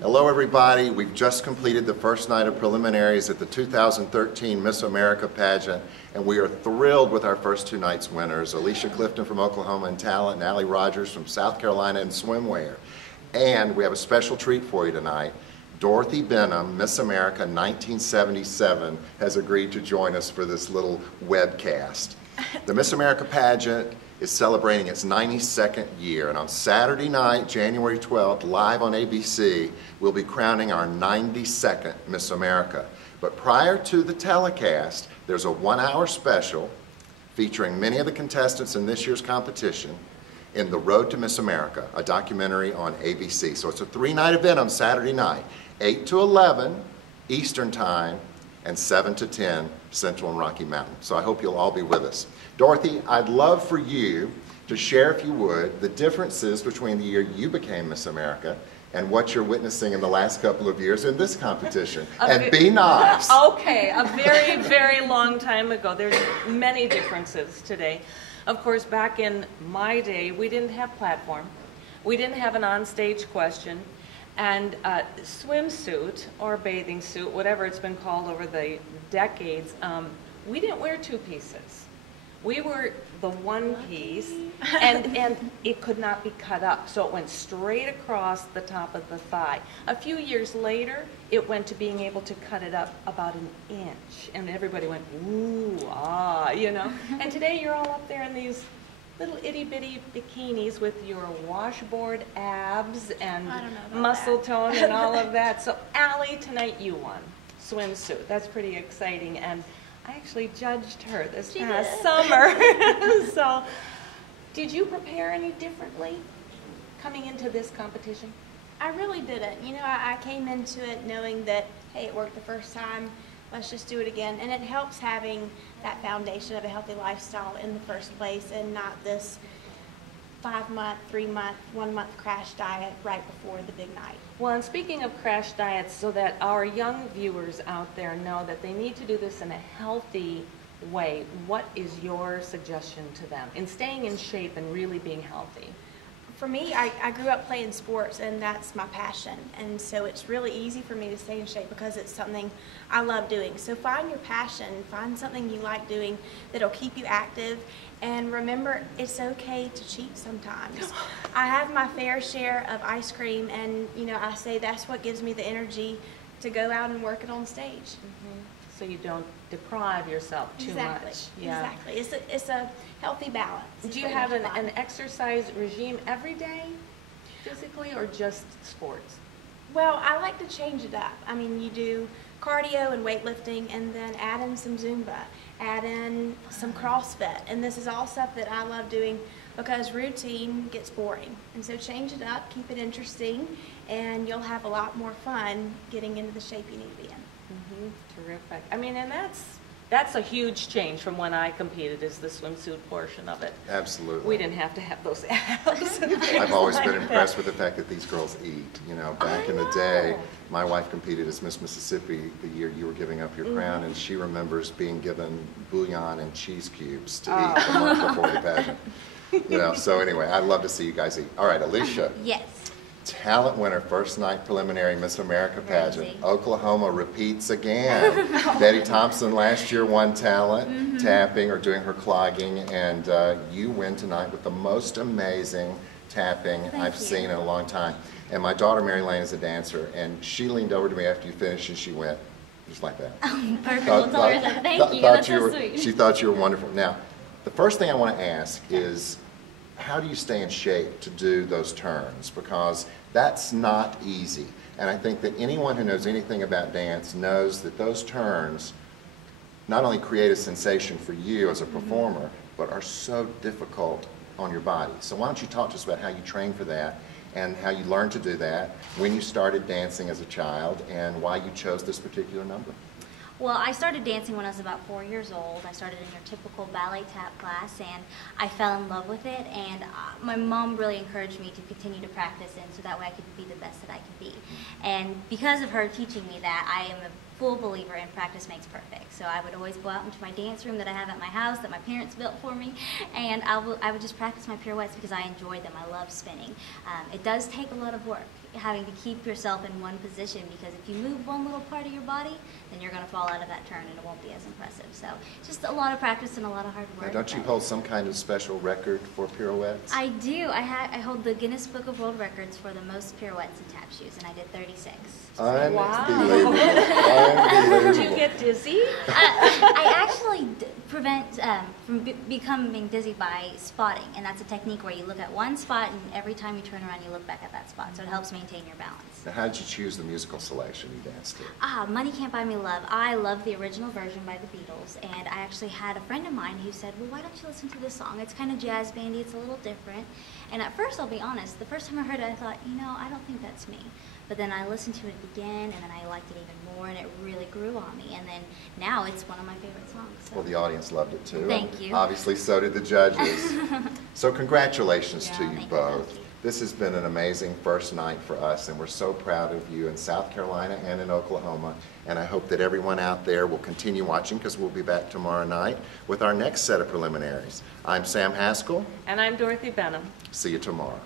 Hello everybody, we've just completed the first night of preliminaries at the 2013 Miss America pageant, and we are thrilled with our first two nights winners, Alicia Clifton from Oklahoma in talent and Allie Rogers from South Carolina in swimwear. And we have a special treat for you tonight. Dorothy Benham, Miss America 1977, has agreed to join us for this little webcast. The Miss America pageant is celebrating its 92nd year, and on Saturday night, January 12th, live on ABC, we'll be crowning our 92nd Miss America. But prior to the telecast, there's a 1-hour special featuring many of the contestants in this year's competition in The Road to Miss America, a documentary on ABC. So it's a 3-night event on Saturday night, 8 to 11 Eastern Time and 7 to 10 Central and Rocky Mountain. So I hope you'll all be with us. Dorothy, I'd love for you to share, if you would, the differences between the year you became Miss America and what you're witnessing in the last couple of years in this competition. And be nice. Okay, a very, very long time ago. There's many differences today. Of course, back in my day, we didn't have platform. We didn't have an on-stage question. And swimsuit or bathing suit, whatever it's been called over the decades, we didn't wear two pieces. We were the one piece, and it could not be cut up, so it went straight across the top of the thigh. A few years later, it went to being able to cut it up about an inch, and everybody went, ooh, ah, you know. And today you're all up there in these little itty-bitty bikinis with your washboard abs and muscle tone and all of that. So Allie, tonight you won swimsuit. That's pretty exciting, and I actually judged her this past summer. So did you prepare any differently coming into this competition? I really didn't. You know, I came into it knowing that, hey, it worked the first time, let's just do it again. And it helps having that foundation of a healthy lifestyle in the first place and not this 5-month, 3-month, 1-month crash diet right before the big night. Well, and speaking of crash diets, so that our young viewers out there know that they need to do this in a healthy way, what is your suggestion to them in staying in shape and really being healthy? For me, I grew up playing sports, and that's my passion, and so it's really easy for me to stay in shape because it's something I love doing. So find your passion, find something you like doing that'll keep you active, and remember, it's okay to cheat sometimes. I have my fair share of ice cream, and you know, I say that's what gives me the energy to go out and work it on stage. Mm-hmm. So you don't deprive yourself too much. Yeah. Exactly. It's a healthy balance. Do you have an exercise regime every day, physically, or just sports? Well, I like to change it up. I mean, you do cardio and weightlifting, and then add in some Zumba, add in some CrossFit, and this is all stuff that I love doing because routine gets boring. And so change it up, keep it interesting, and you'll have a lot more fun getting into the shape you need to be in. Mm-hmm. Terrific. I mean, and that's a huge change from when I competed, is the swimsuit portion of it. Absolutely. We didn't have to have those abs. I've always been impressed with the fact that these girls eat. You know, back in the day, my wife competed as Miss Mississippi the year you were giving up your crown, and she remembers being given bouillon and cheese cubes to eat the month before the pageant. You know, so anyway, I'd love to see you guys eat. All right, Alicia. Yes. Talent winner, first night preliminary Miss America pageant. Oklahoma repeats again. Betty Thompson last year won talent, tapping or doing her clogging, and you win tonight with the most amazing tapping I've seen in a long time. And my daughter Mary Lane is a dancer, and she leaned over to me after you finished and she went just like that. Perfect. Thank you. That's so sweet. She thought you were wonderful. Now, the first thing I want to ask is, how do you stay in shape to do those turns? Because that's not easy. And I think that anyone who knows anything about dance knows that those turns not only create a sensation for you as a performer, but are so difficult on your body. So why don't you talk to us about how you train for that and how you learned to do that, when you started dancing as a child, and why you chose this particular number? Well, I started dancing when I was about 4 years old. I started in your typical ballet tap class, and I fell in love with it, and my mom really encouraged me to continue to practice, and so that way I could be the best that I could be. And because of her teaching me that, I am a full believer in practice makes perfect. So I would always go out into my dance room that I have at my house that my parents built for me, and I would just practice my pirouettes because I enjoy them. I love spinning. It does take a lot of work. having to keep yourself in one position, because if you move one little part of your body, then you're going to fall out of that turn and it won't be as impressive. So just a lot of practice and a lot of hard work. Now, don't you hold some kind of special record for pirouettes? I do. I hold the Guinness Book of World Records for the most pirouettes in tap shoes, and I did 36. Unbelievable. Did you Unbelievable. get dizzy? I actually prevent from becoming dizzy by spotting, and that's a technique where you look at one spot, and every time you turn around, you look back at that spot, so it helps maintain your balance. Now, how did you choose the musical selection you danced to? Money Can't Buy Me Love. I love the original version by the Beatles, and I actually had a friend of mine who said, well, why don't you listen to this song? It's kind of jazz bandy, it's a little different. And at first, I'll be honest, the first time I heard it, I thought, I don't think that's me. But then I listened to it again, and then I liked it even more, and it really grew on me. And then now it's one of my favorite songs. So. Well, the audience loved it too. Thank and you. Obviously, so did the judges. So congratulations to you thank you, both. thank you. This has been an amazing first night for us, and we're so proud of you in South Carolina and in Oklahoma. And I hope that everyone out there will continue watching, because we'll be back tomorrow night with our next set of preliminaries. I'm Sam Haskell. And I'm Dorothy Benham. See you tomorrow.